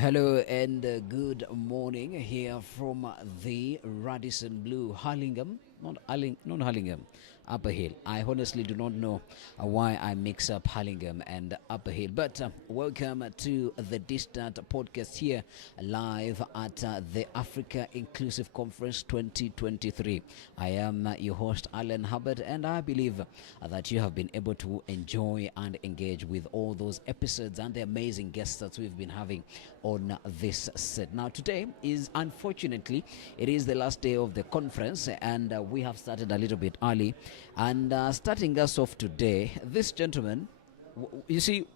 Hello and good morning here from the Radisson Blue, Hurlingham, not Hurlingham, Upper Hill. I honestly do not know why I mix up Hurlingham and Upper Hill, but welcome to the Distant Podcast here live at the Africa Inclusive Conference 2023. I am your host Alan Hubbard, and I believe that you have been able to enjoy and engage with all those episodes and the amazing guests that we've been having on this set. Now today is, unfortunately, it is the last day of the conference, and we have started a little bit early, and starting us off today, this gentleman, you see,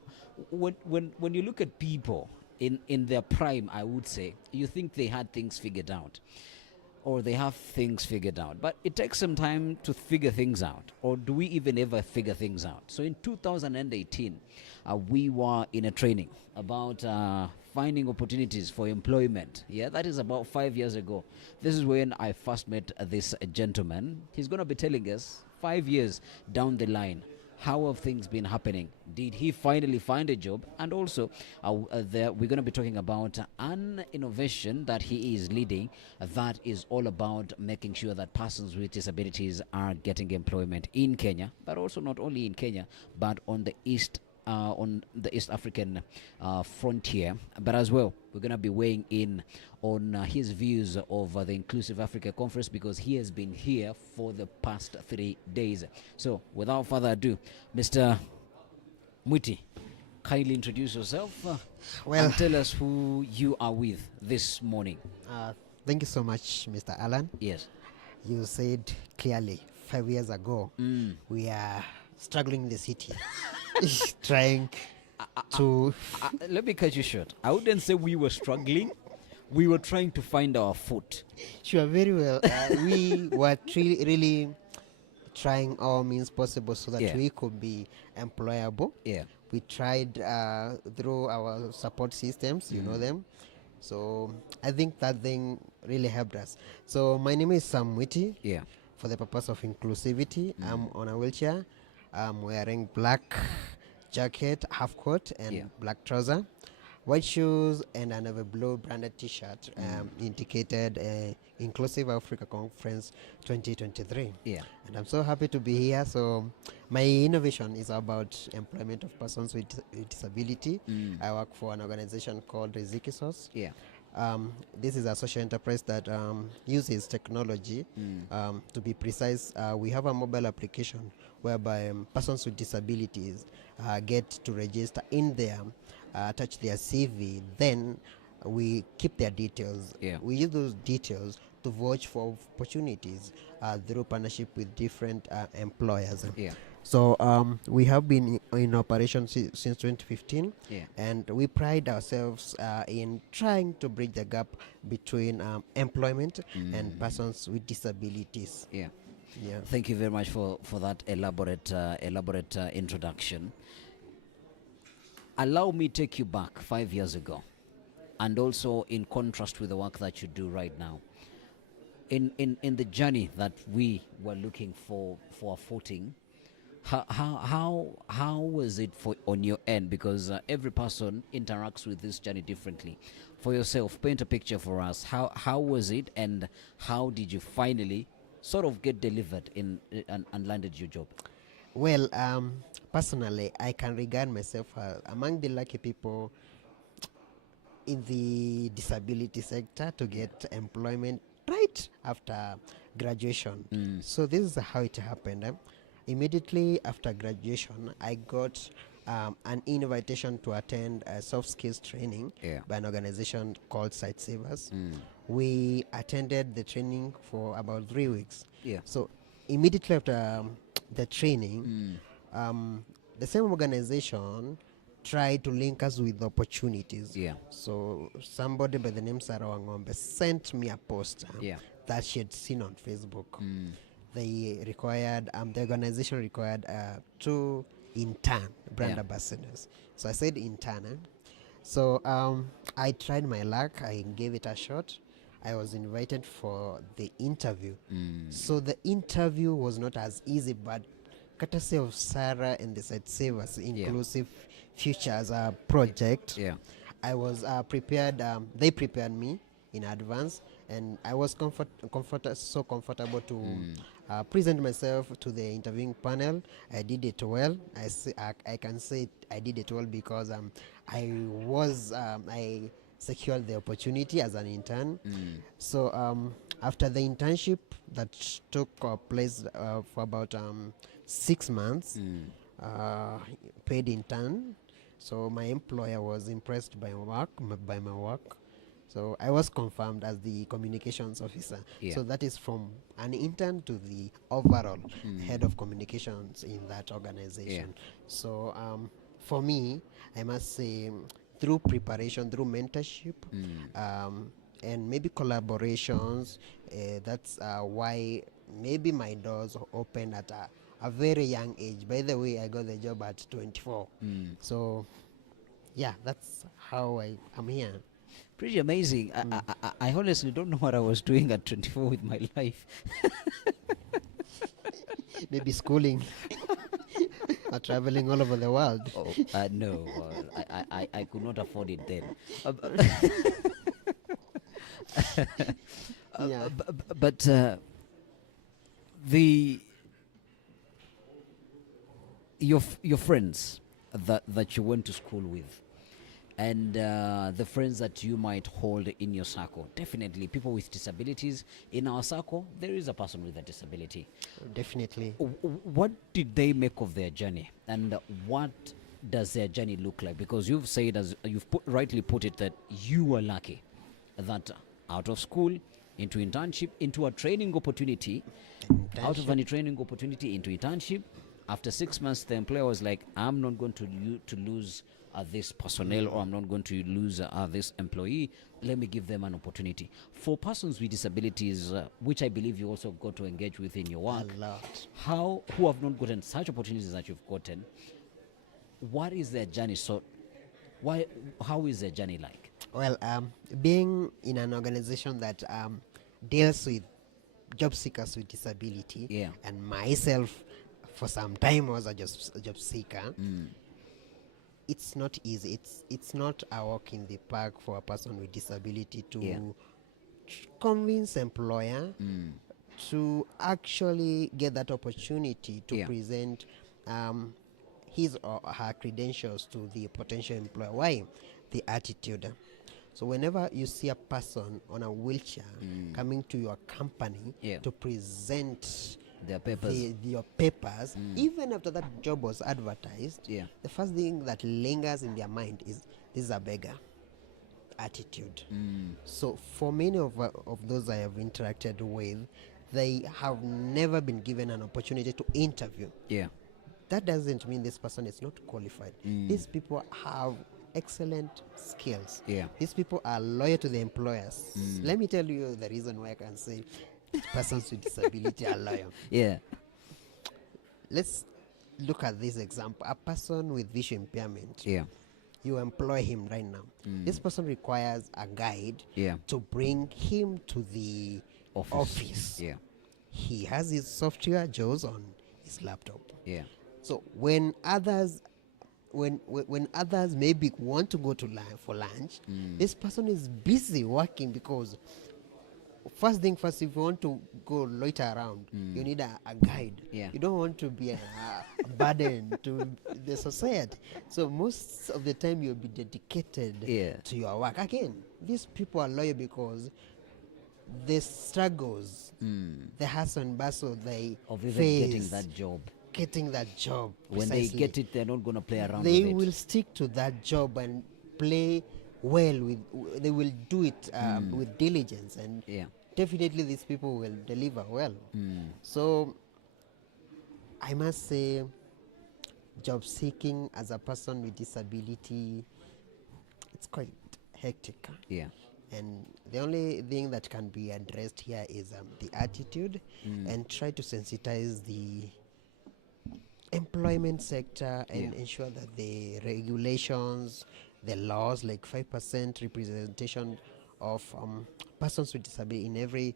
when you look at people in their prime, I would say, you think they had things figured out, or they have things figured out, but it takes some time to figure things out. Or do we even ever figure things out? So in 2018, we were in a training about finding opportunities for employment. Yeah, that is about 5 years ago. This is when I first met this gentleman. He's going to be telling us 5 years down the line, how have things been happening? Did he finally find a job? And also, we're going to be talking about an innovation that he is leading that is all about making sure that persons with disabilities are getting employment in Kenya, but also not only in Kenya, but on the East African frontier. But as well, we're going to be weighing in on his views of the Inclusive Africa Conference, because he has been here for the past 3 days. So without further ado, Mr. Mwiti, kindly introduce yourself Well, and tell us who you are with this morning. thank you so much, Mr. Alan. Yes. You said clearly 5 years ago we are struggling in the city, trying to. Let me cut you short. I wouldn't say we were struggling. We were trying to find our foot. Sure, very well. We were really trying all means possible so that Yeah. we could be employable. Yeah. We tried through our support systems, you know them. So I think that thing really helped us. So my name is Sam Witty. Yeah. For the purpose of inclusivity, I'm on a wheelchair. I'm wearing black jacket, half coat, and Yeah. black trouser, white shoes, and another blue branded T-shirt indicated Inclusive Africa Conference 2023. Yeah. And I'm so happy to be here. So my innovation is about employment of persons with disability. I work for an organization called Riziki Source. Yeah. This is a social enterprise that uses technology. To be precise, we have a mobile application whereby persons with disabilities get to register in there, attach their CV, then we keep their details. Yeah. We use those details to vouch for opportunities through partnership with different employers. Yeah. So we have been in operation since 2015, Yeah. and we pride ourselves in trying to bridge the gap between employment and persons with disabilities. Yeah. Yeah. Thank you very much for that elaborate introduction. Allow me take you back 5 years ago, and also in contrast with the work that you do right now. In the journey that we were looking for a footing, how was it for on your end? Because every person interacts with this journey differently. For yourself, paint a picture for us. How was it, and how did you finally sort of get delivered and landed your job? Well, personally, I can regard myself among the lucky people in the disability sector to get employment right after graduation. So this is how it happened. Immediately after graduation, I got an invitation to attend a soft skills training by an organization called Sight Savers. We attended the training for about 3 weeks. Yeah. So immediately after the training, the same organization tried to link us with opportunities. Yeah. So somebody by the name Sarah Wangombe sent me a poster that she had seen on Facebook. They required, the organization required 2 intern brand ambassadors. So I said intern. So I tried my luck. I gave it a shot. I was invited for the interview. So the interview was not as easy, but courtesy of Sarah and the Sight Savers Inclusive Futures project, I was prepared. They prepared me in advance, and I was so comfortable to present myself to the interviewing panel. I did it well. I can say I did it well because I secured the opportunity as an intern. So after the internship that took place for about 6 months, paid intern. So my employer was impressed by my work. So I was confirmed as the communications officer. Yeah. So that is from an intern to the overall head of communications in that organization. So for me, I must say, through preparation, through mentorship, and maybe collaborations, that's why maybe my doors opened at a very young age. By the way, I got the job at 24. So yeah, that's how I am here. Pretty amazing. I honestly don't know what I was doing at 24 with my life. Maybe schooling or traveling all over the world. Oh, no, I could not afford it then. Yeah. But the your friends that you went to school with, and the friends that you might hold in your circle, definitely people with disabilities. In our circle, there is a person with a disability. Definitely. What did they make of their journey, and what does their journey look like? Because you've said, as you've rightly put it, that you were lucky that out of school into internship, into a training opportunity, out of any training opportunity into internship. After 6 months, the employer was like, I'm not going to lose this personnel, or I'm not going to lose this employee. Let me give them an opportunity. For persons with disabilities, which I believe you also got to engage with in your work, A lot. who have not gotten such opportunities that you've gotten, what is their journey? So how is their journey like? Well, being in an organization that deals with job seekers with disability, Yeah. and myself, for some time, was a job seeker. It's not easy. It's not a walk in the park for a person with disability to convince employer to actually get that opportunity to present his or her credentials to the potential employer. Why? The attitude. So whenever you see a person on a wheelchair coming to your company to present Their papers. your papers, even after that job was advertised, the first thing that lingers in their mind is, this is a beggar attitude. So for many of those I have interacted with, they have never been given an opportunity to interview. Yeah. That doesn't mean this person is not qualified. These people have excellent skills. Yeah. These people are loyal to the employers. Let me tell you the reason why I can say persons with disability are loyal. Yeah. Let's look at this example. A person with vision impairment. Yeah. You employ him right now. This person requires a guide to bring him to the office. Yeah. He has his software JAWS on his laptop. Yeah. So when others maybe want to go to for lunch, this person is busy working, because first thing first, if you want to go loiter around, you need a guide. Yeah. You don't want to be a burden to the society. So most of the time you'll be dedicated to your work. Again, these people are loyal because the struggles, the hustle and bustle they Of even face, getting that job. When They get it, they're not going to play around they with it. will stick to that job and play well they will do it with diligence, and definitely these people will deliver well. So I must say, job seeking as a person with disability, it's quite hectic. Yeah. And the only thing that can be addressed here is the attitude, and try to sensitize the employment sector and ensure that the regulations, the laws, like 5% representation of persons with disability in every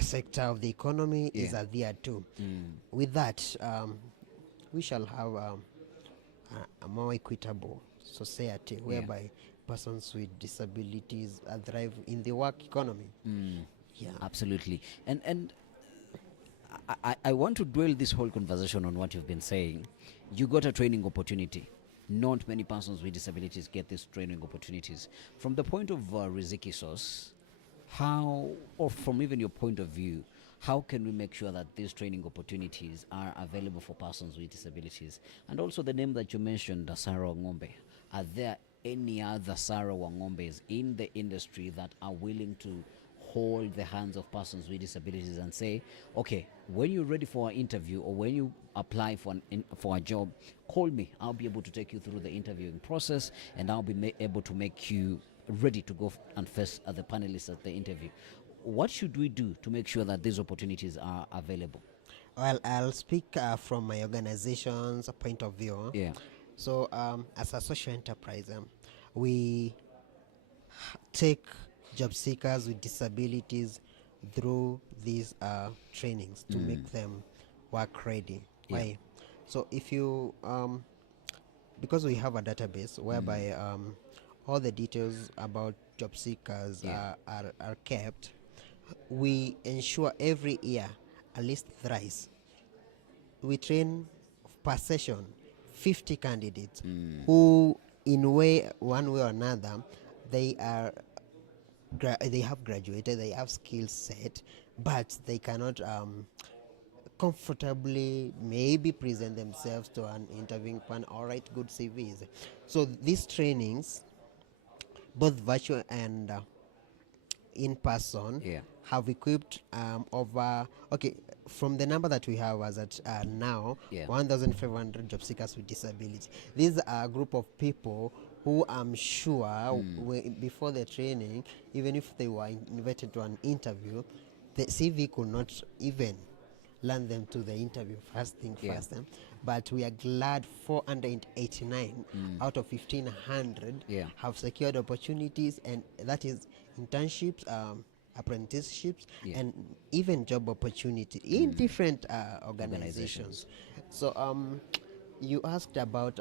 sector of the economy is adhered to. With that, we shall have a more equitable society whereby persons with disabilities thrive in the work economy. Yeah. Absolutely. And I want to dwell this whole conversation on what you've been saying. You got a training opportunity. Not many persons with disabilities get these training opportunities. From the point of Riziki Source, how, or from even your point of view, how can we make sure that these training opportunities are available for persons with disabilities? And also the name that you mentioned, Sarah Wangombe. Are there any other Sarah Wangombes in the industry that are willing to hold the hands of persons with disabilities and say, okay, when you're ready for an interview or when you apply for a job, call me. I'll be able to take you through the interviewing process and I'll be able to make you ready to go and face the panelists at the interview. What should we do to make sure that these opportunities are available? Well, I'll speak from my organization's point of view. Yeah. So, as a social enterprise, we take job seekers with disabilities through these trainings to make them work ready. Yeah. Why? So, if you, because we have a database whereby all the details about job seekers Yeah. are kept, we ensure every year at least thrice we train per session 50 candidates who in one way or another they are they have graduated, they have skill set, but they cannot comfortably maybe present themselves to an interviewing panel or write good CVs. So these trainings, both virtual and in person, Yeah. have equipped over, okay, from the number that we have as at now, Yeah. 1,500 job seekers with disability. These are a group of people who I'm sure before the training, even if they were invited to an interview, the CV could not even land them to the interview first thing Yeah. first. But we are glad 489 out of 1,500 Yeah. have secured opportunities, and that is internships, apprenticeships, Yeah. and even job opportunity in different organizations. So you asked about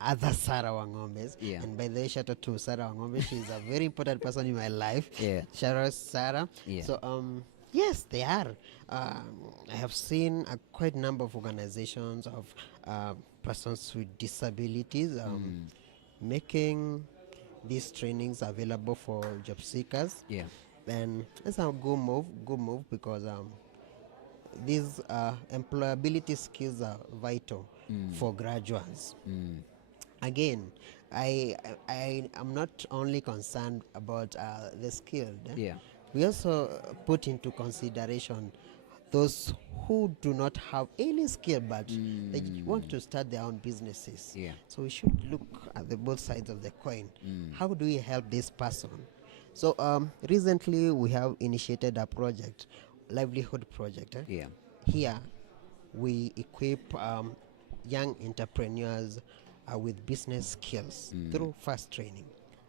other Sarah Wangombes, Yeah. and by the way, shout out to Sarah Wangombe. She is a very important person in my life. Yeah. Shout out Sarah. Yeah. So yes, they are. I have seen a quite number of organizations of persons with disabilities making these trainings available for job seekers. Yeah. And it's a good move because these employability skills are vital for graduates. Again, I am not only concerned about the skilled. Yeah. We also put into consideration those who do not have any skill but they want to start their own businesses. Yeah. So we should look at the both sides of the coin. How do we help this person? So recently we have initiated a project, livelihood project. Yeah. Here we equip young entrepreneurs with business skills through fast training.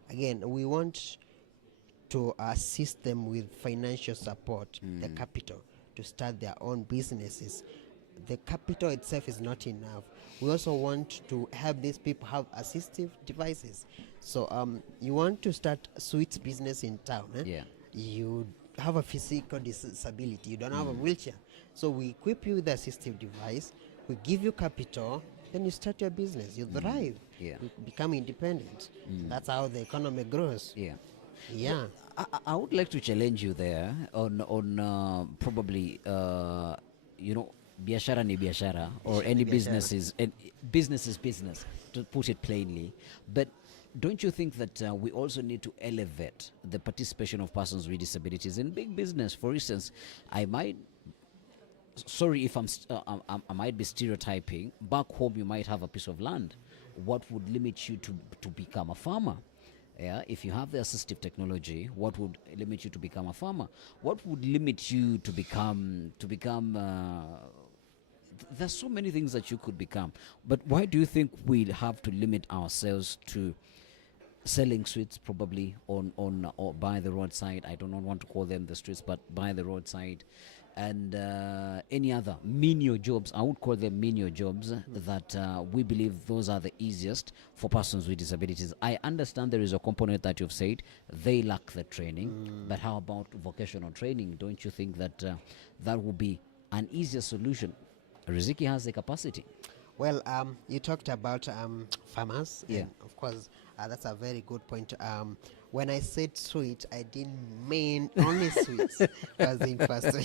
Again, we want to assist them with financial support, the capital, to start their own businesses. The capital itself is not enough. We also want to help these people have assistive devices. So you want to start a sweets business in town. Yeah. You have a physical disability, you don't have a wheelchair. So we equip you with the assistive device, we give you capital, then you start your business, you thrive, Yeah. you become independent. That's how the economy grows. Yeah. Yeah. I would like to challenge you there on probably biashara ni biashara, or any Biashara. business is business, to put it plainly. But don't you think that we also need to elevate the participation of persons with disabilities in big business? For instance, I might, sorry if I might be stereotyping. Back home, you might have a piece of land. What would limit you to become a farmer? Yeah, if you have the assistive technology, what would limit you to become a farmer? What would limit you to become there's so many things that you could become. But why do you think we have to limit ourselves to selling sweets, probably on or by the roadside? I don't want to call them the streets, but by the roadside, and any other menial jobs. I would call them menial jobs that we believe those are the easiest for persons with disabilities. I understand there is a component that you've said they lack the training, but how about vocational training? Don't you think that that would be an easier solution? Riziki has the capacity. Well, you talked about farmers, Yeah. and of course, that's a very good point. When I said sweet, I didn't mean only sweets, as in first,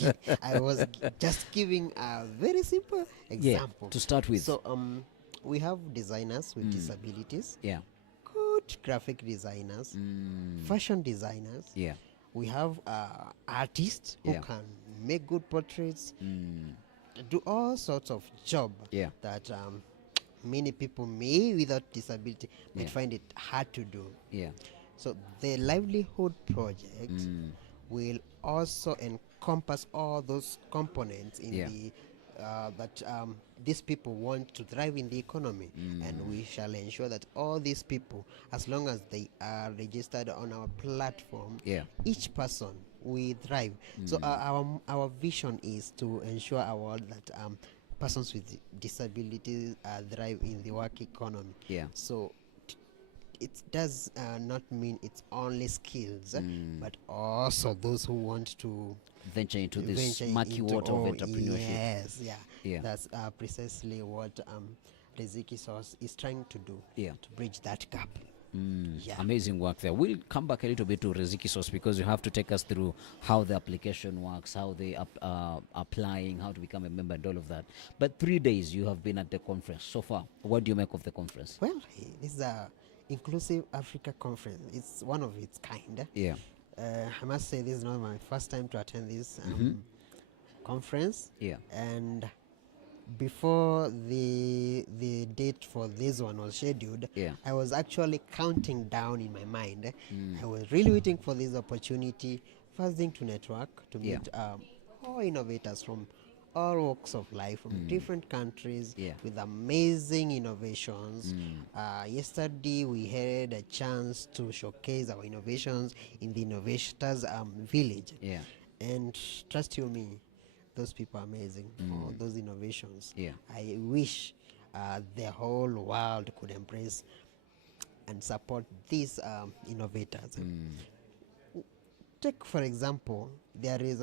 I was just giving a very simple example. To start with. So, we have designers with disabilities, Yeah. good graphic designers, fashion designers. Yeah. We have artists who Yeah. can make good portraits, do all sorts of job Yeah. that many people may without disability might Yeah. find it hard to do. Yeah. So the livelihood project will also encompass all those components in Yeah. the that these people want to thrive in the economy, and we shall ensure that all these people, as long as they are registered on our platform, Yeah. each person we thrive. So our vision is to ensure our world that persons with disabilities thrive in the work economy. Yeah. So it does not mean it's only skills, but also those who want to Venture into this venture murky into- water of oh, entrepreneurship. Yes, yeah, Yeah. that's precisely what Riziki Source is trying to do. Yeah. To bridge that gap. Yeah. Amazing work there. We'll come back a little bit to Riziki Source because you have to take us through how the application works, how they applying, how to become a member, and all of that. But 3 days you have been at the conference so far. What do you make of the conference? Well, this is a Inclusive Africa Conference. It's one of its kind. Yeah. I must say this is not my first time to attend this conference. Yeah. And before the date for this one was scheduled, Yeah. I was actually counting down in my mind. I was really waiting for this opportunity, first thing to network, to Yeah. meet all innovators from all walks of life, from different countries, Yeah. with amazing innovations. Yesterday we had a chance to showcase our innovations in the Innovators Village. Yeah. And trust you me, those people are amazing. All those innovations. Yeah. I wish the whole world could embrace and support these innovators. Take for example, there is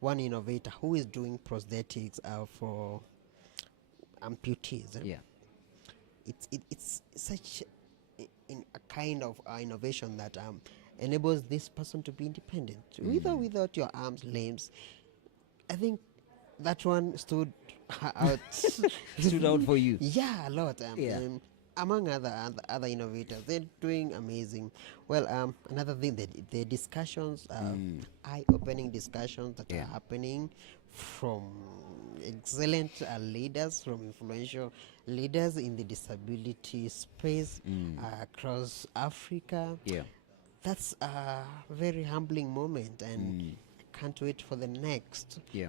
one innovator who is doing prosthetics for amputees. Yeah. It's such in a kind of innovation that enables this person to be independent, with or without your arms, limbs. I think that one stood out. Stood out for you. Yeah, a lot. Yeah. Among other innovators, they're doing amazing. Well, another thing, that the discussions, eye-opening discussions that are happening from excellent leaders, from influential leaders in the disability space across Africa. Yeah. That's a very humbling moment, and I can't wait for the next Yeah.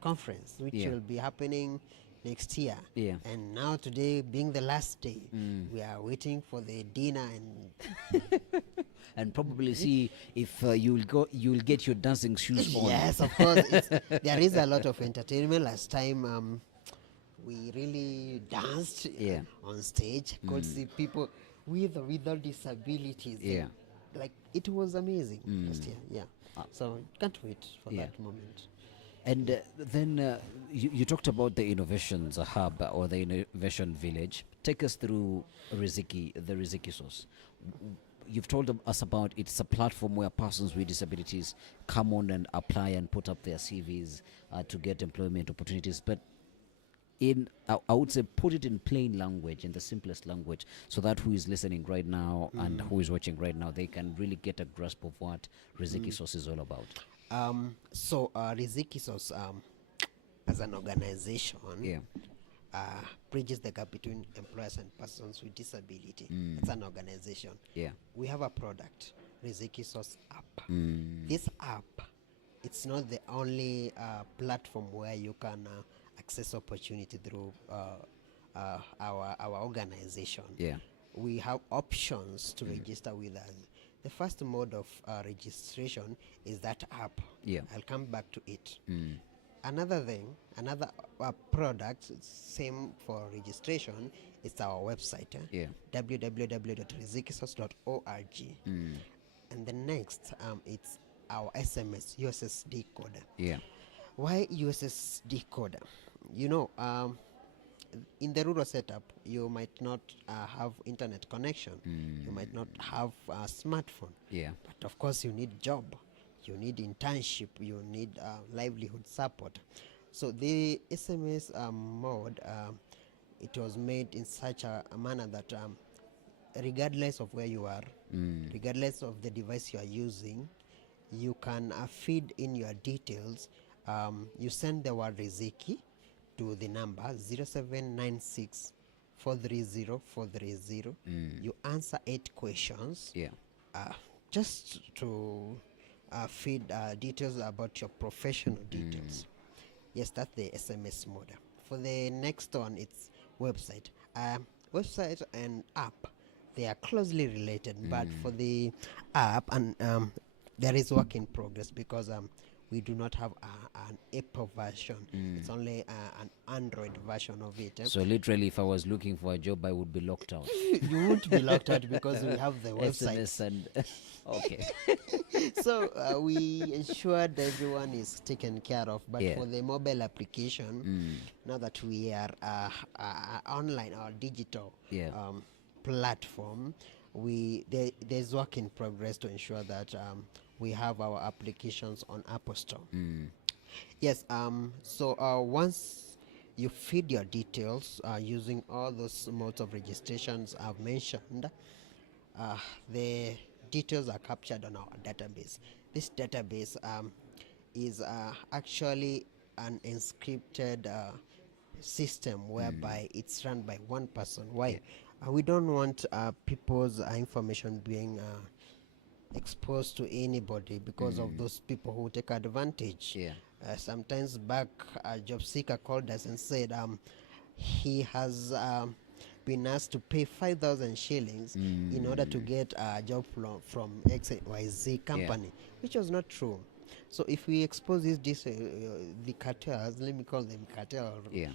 conference, which Yeah. will be happening next year. Yeah. And now today being the last day, we are waiting for the dinner and And probably see if you'll get your dancing shoes on. yes, of course, there is a lot of entertainment. Last time we really danced Yeah. on stage. Could see people with or without disabilities. Yeah. Like it was amazing last year. Yeah. So can't wait for Yeah. that moment. And then you talked about the innovations hub or the innovation village. Take us through Riziki, the Riziki Source. You've told us about it's a platform where persons with disabilities come on and apply and put up their CVs to get employment opportunities. But I would say put it in plain language, in the simplest language, so that who is listening right now and who is watching right now, they can really get a grasp of what Riziki Source is all about. So Riziki Source, as an organization, Yeah. bridges the gap between employers and persons with disability. It's an organization. Yeah. We have a product, Riziki Source app. This app, it's not the only platform where you can access opportunity through our organization. Yeah. We have options to register with us. The first mode of registration is that app. Yeah. I'll come back to it. Mm. Another thing, another product, same for registration, is our website, Yeah. www.rizikisource.org. Mm. And the next, it's our SMS USSD code. Yeah. Why USSD code? You know, in the rural setup, you might not have internet connection. You might not have a smartphone. Yeah. But of course, you need job, you need internship, you need livelihood support. So the SMS mode, it was made in such a manner that regardless of where you are, regardless of the device you are using, you can feed in your details. You send the word Riziki to the number 0796 430 430. You answer 8 questions. Yeah. Just to feed details about your professional details. Yes, that's the SMS mode. For the next one, it's website. Website and app, they are closely related, but for the app, and there is work in progress because we do not have an Apple version. It's only an Android version of it. So literally, if I was looking for a job, I would be locked out. You won't be locked out because we have the website. SMS and okay. So we ensured everyone is taken care of. But Yeah. for the mobile application, now that we are online or digital Yeah. platform, there's work in progress to ensure that we have our applications on Apple Store. Yes. So once you feed your details using all those modes of registrations I've mentioned, the details are captured on our database. This database is actually an encrypted system whereby it's run by one person. Why? We don't want people's information being exposed to anybody because of those people who take advantage. Yeah. Sometimes back, a job seeker called us and said he has been asked to pay 5,000 shillings in order to get a job from XYZ company, which was not true. So if we expose the cartels, let me call them cartel, Yeah.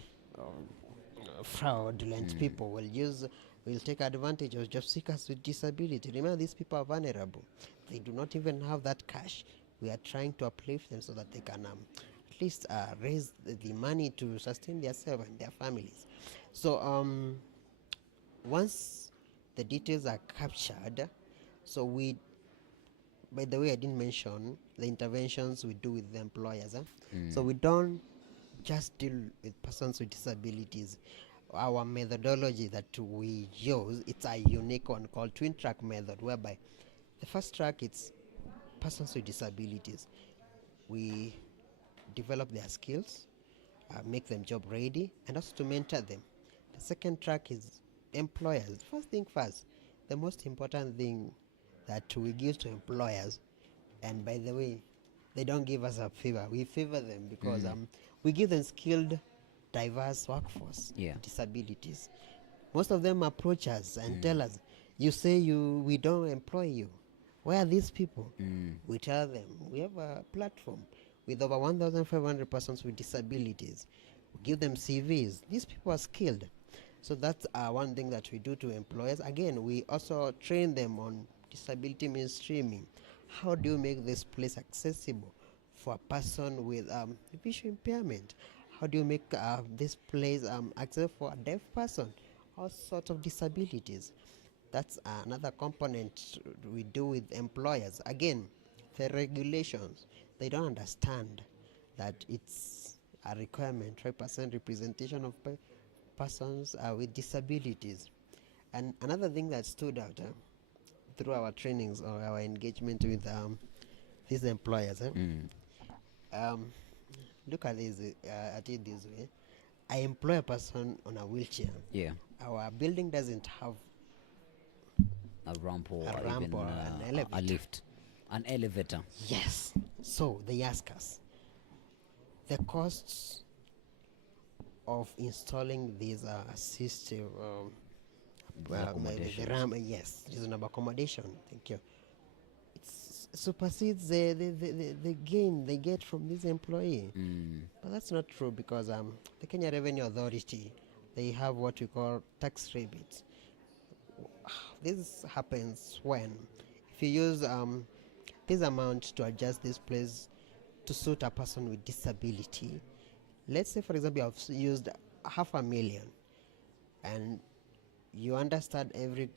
fraudulent people will take advantage of job seekers with disability. Remember, these people are vulnerable. They do not even have that cash. We are trying to uplift them so that they can at least raise the money to sustain themselves and their families. So once the details are captured, so by the way, I didn't mention the interventions we do with the employers. So we don't just deal with persons with disabilities. Our methodology that we use, it's a unique one called twin track method, whereby the first track, it's persons with disabilities. We develop their skills, make them job ready, and also to mentor them. The second track is employers. First thing first, the most important thing that we give to employers, and by the way, they don't give us a favor. We favor them because we give them skilled, diverse workforce, Yeah. disabilities. Most of them approach us and tell us, you say we don't employ you. Where are these people? We tell them, we have a platform with over 1,500 persons with disabilities. We give them CVs. These people are skilled. So that's one thing that we do to employers. Again, we also train them on disability mainstreaming. How do you make this place accessible for a person with visual impairment? How do you make this place accessible for a deaf person? All sorts of disabilities. That's another component we do with employers. Again, the regulations, they don't understand that it's a requirement, 5% representation of persons with disabilities. And another thing that stood out through our trainings or our engagement with these employers, look at this, at it this way. I employ a person on a wheelchair. Yeah. Our building doesn't have A ramp or A ramp even or an a elevator. lift, an elevator. Yes. So they ask us the costs of installing these assistive maybe the accommodations. ramp. Yes, reasonable accommodation. Thank you. supersedes the gain they get from this employee. But that's not true because the Kenya Revenue Authority, they have what we call tax rebates. This happens when, if you use this amount to adjust this place to suit a person with disability, let's say for example you have used 500,000 and you understand every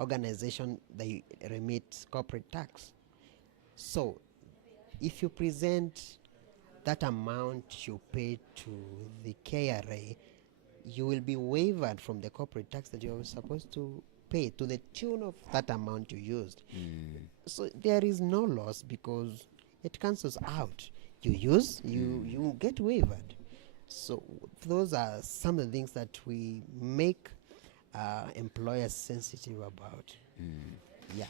organization they remit corporate tax. So if you present that amount you pay to the KRA, you will be waived from the corporate tax that you were supposed to pay to the tune of that amount you used. So there is no loss because it cancels out. You use, you get waived. So those are some of the things that we make employers sensitive about. Yeah.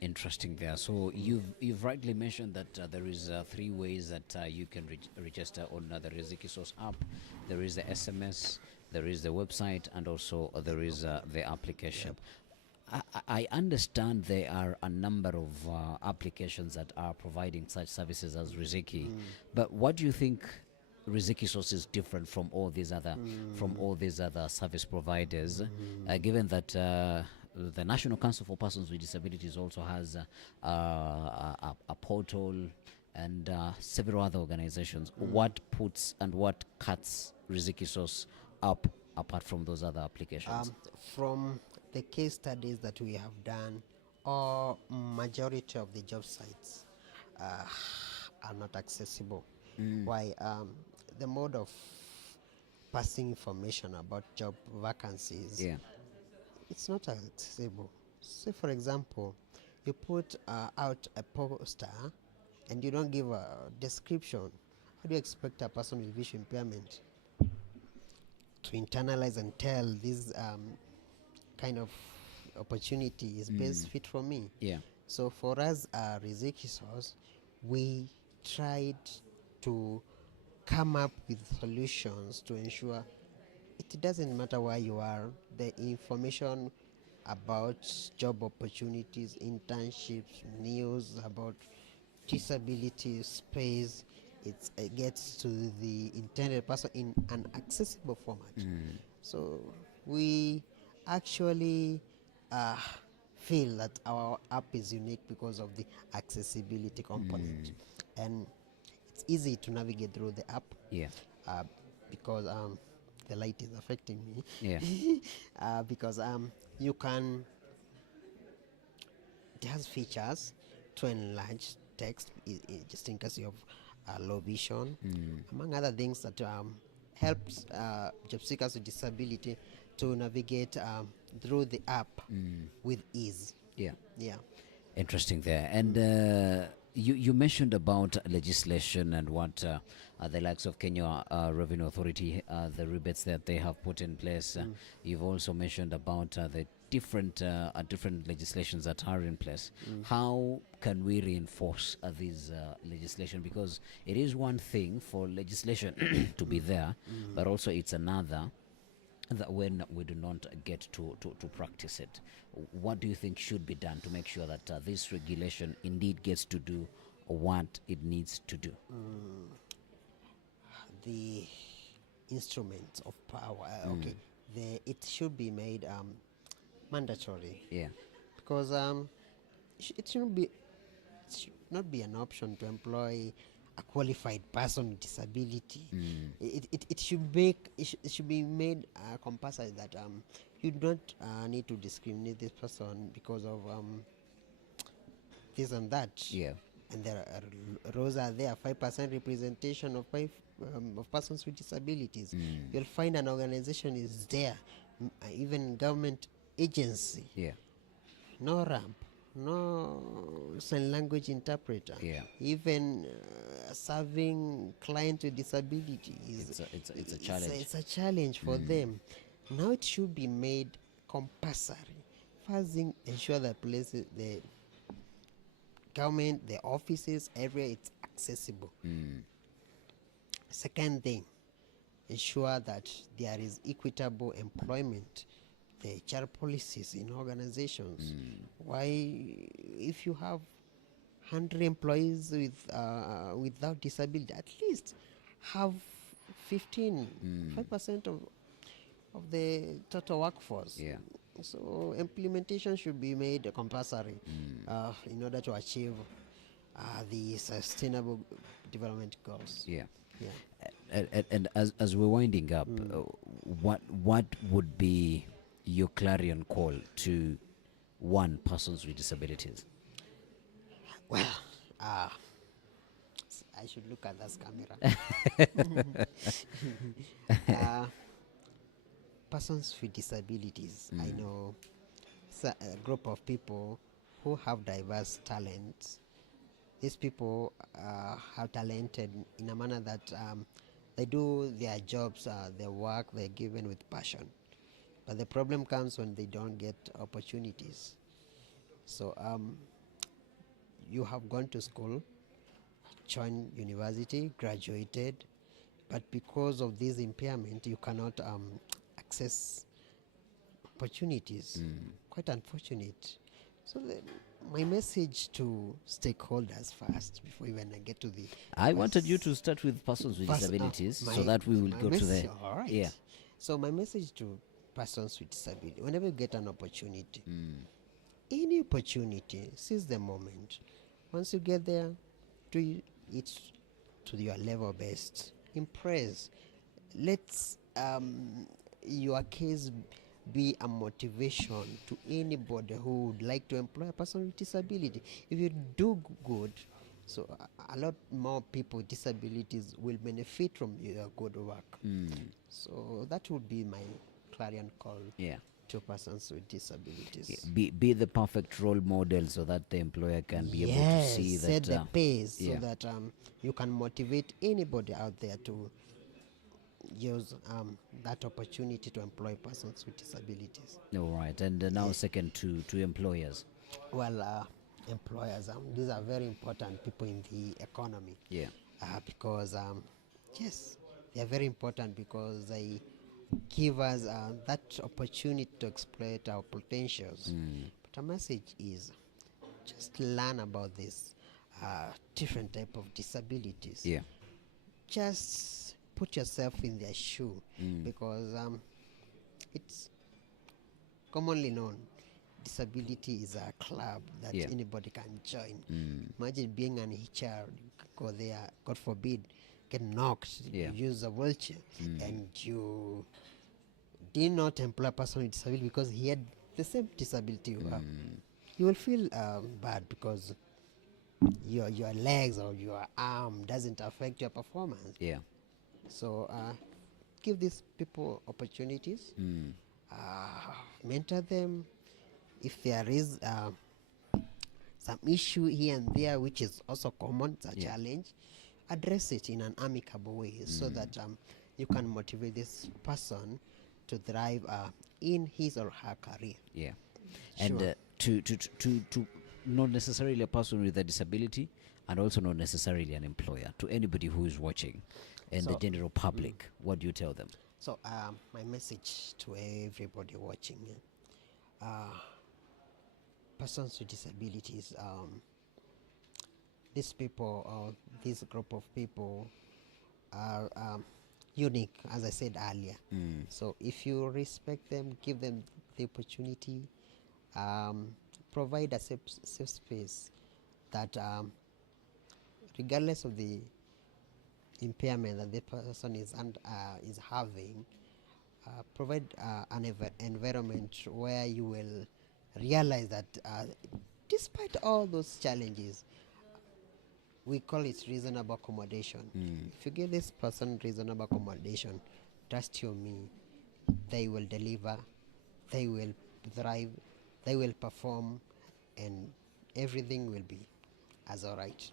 Interesting there. So you've rightly mentioned that there is 3 ways that you can register on the Riziki Source app. There is the SMS, there is the website, and also there is the application. I understand there are a number of applications that are providing such services as Riziki, but what do you think Riziki Source is different from all these other service providers, given that the National Council for Persons with Disabilities also has a portal and several other organizations. What puts and what cuts Riziki Source up apart from those other applications? From the case studies that we have done, or majority of the job sites are not accessible. Why? The mode of passing information about job vacancies, Yeah. it's not accessible. Say, for example, you put out a poster and you don't give a description. How do you expect a person with vision impairment to internalize and tell this kind of opportunity is best fit for me? Yeah. So for us, Riziki Source, we tried to come up with solutions to ensure it doesn't matter where you are, the information about job opportunities, internships, news about disability space, it gets to the intended person in an accessible format. So we actually feel that our app is unique because of the accessibility component, and it's easy to navigate through the app. Yeah. Because the light is affecting me. Yeah. Because you can, it has features to enlarge text just in case you have low vision, among other things that helps job seekers with disability to navigate through the app with ease. Yeah. Yeah. Interesting there. And you mentioned about legislation and what the likes of Kenya Revenue Authority, the rebates that they have put in place. You've also mentioned about the different legislations that are in place. How can we reinforce these legislation? Because it is one thing for legislation to be there, but also it's another that when we do not get to practice it. What do you think should be done to make sure that this regulation indeed gets to do what it needs to do? The instruments of power, it should be made mandatory. Yeah. Because it should not be an option to employ a qualified person with disability. It should be made compulsory that you don't need to discriminate this person because of this and that. Yeah. And there are rules are there, 5% representation of of persons with disabilities. You'll find an organization is there, even government agency. Yeah. No ramp, no sign language interpreter. Yeah. Even serving clients with disability It's a challenge. It's a challenge for them. Now it should be made compulsory. First thing, ensure that places, the government, the offices, everywhere it's accessible. Second thing, ensure that there is equitable employment the HR policies in organizations. Why, if you have 100 employees without disability, at least have 5% of the total workforce. Yeah. So implementation should be made compulsory in order to achieve the sustainable development goals. Yeah. Yeah. And as we're winding up, what would be your clarion call to persons with disabilities? Well, I should look at this camera. uh, Persons with disabilities, I know it's a group of people who have diverse talents. These people are talented in a manner that they do their jobs, their work, they're given with passion. But the problem comes when they don't get opportunities. So you have gone to school, joined university, graduated, but because of this impairment, you cannot access opportunities. Quite unfortunate. So my message to stakeholders first, before even I get to the I wanted you to start with persons with disabilities so that we will go to the. all right. Yeah. So my message to persons with disability: whenever you get an opportunity, any opportunity, seize the moment. Once you get there, do it to your level best. Impress. Let's your case be a motivation to anybody who would like to employ a person with disability. If you do good, so a lot more people with disabilities will benefit from your good work. So that would be my clarion call Yeah. to persons with disabilities. Be the perfect role model so that the employer can be able to see that. Set the pace yeah. so that you can motivate anybody out there to use that opportunity to employ persons with disabilities. All right. And now, second, to employers. Well, employers, these are very important people in the economy. Yeah. Because, yes, they are very important because they give us that opportunity to exploit our potentials. But a message is just learn about this different type of disabilities. Yeah. Just put yourself in their shoe because it's commonly known disability is a club that anybody can join. Imagine being an HR, you go there, God forbid, get knocked, you use a wheelchair, and you did not employ a person with disability because he had the same disability you have. You will feel bad because your legs or your arm doesn't affect your performance. Yeah. So give these people opportunities, mentor them. If there is some issue here and there, which is also common, it's a challenge, address it in an amicable way so that you can motivate this person to thrive in his or her career. Yeah. And to not necessarily a person with a disability, and also not necessarily an employer, to anybody who is watching and the general public, what do you tell them? So my message to everybody watching, persons with disabilities, these people or this group of people are unique, as I said earlier. So if you respect them, give them the opportunity, provide a safe space that regardless of the impairment that the person is having, provide an environment where you will realize that despite all those challenges, we call it reasonable accommodation. If you give this person reasonable accommodation, trust you me, they will deliver, they will thrive, they will perform, and everything will be as all right.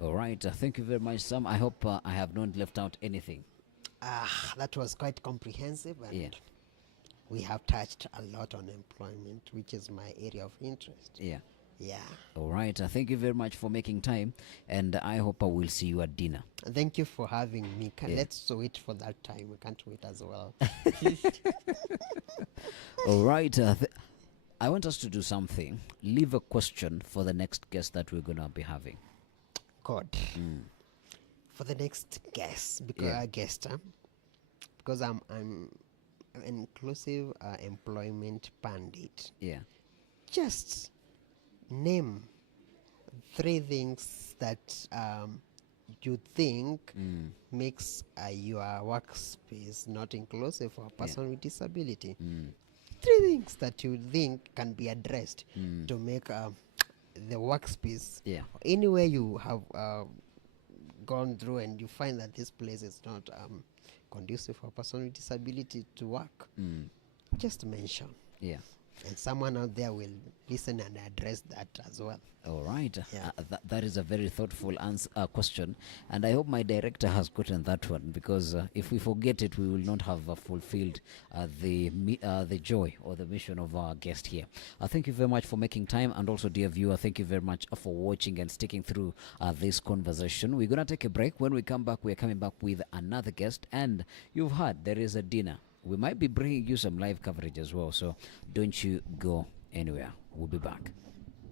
All right. Thank you very much, Sam. I hope I have not left out anything. That was quite comprehensive, and Yeah. we have touched a lot on employment, which is my area of interest. Yeah. Yeah. All right. Thank you very much for making time, and I hope I will see you at dinner. Thank you for having me. Yeah. Let's wait for that time. We can't wait as well. All right. I want us to do something. Leave a question for the next guest that we're gonna be having. God. For the next guest, because Yeah. because I'm an inclusive employment pandit. Yeah. Just name 3 things that you think makes your workspace not inclusive for a person with disability. 3 things that you think can be addressed to make the workspace, Yeah. anywhere you have gone through and you find that this place is not conducive for a person with disability to work, just mention. Yeah. And someone out there will listen and address that as well. All right. Yeah. That is a very thoughtful question, and I hope my director has gotten that one, because if we forget it, we will not have fulfilled the joy or the mission of our guest here. Thank you very much for making time, and also, dear viewer, thank you very much for watching and sticking through this conversation. We're gonna take a break. When we come back, we're coming back with another guest, and you've heard there is a dinner. We might be bringing you some live coverage as well, so don't you go anywhere. We'll be back.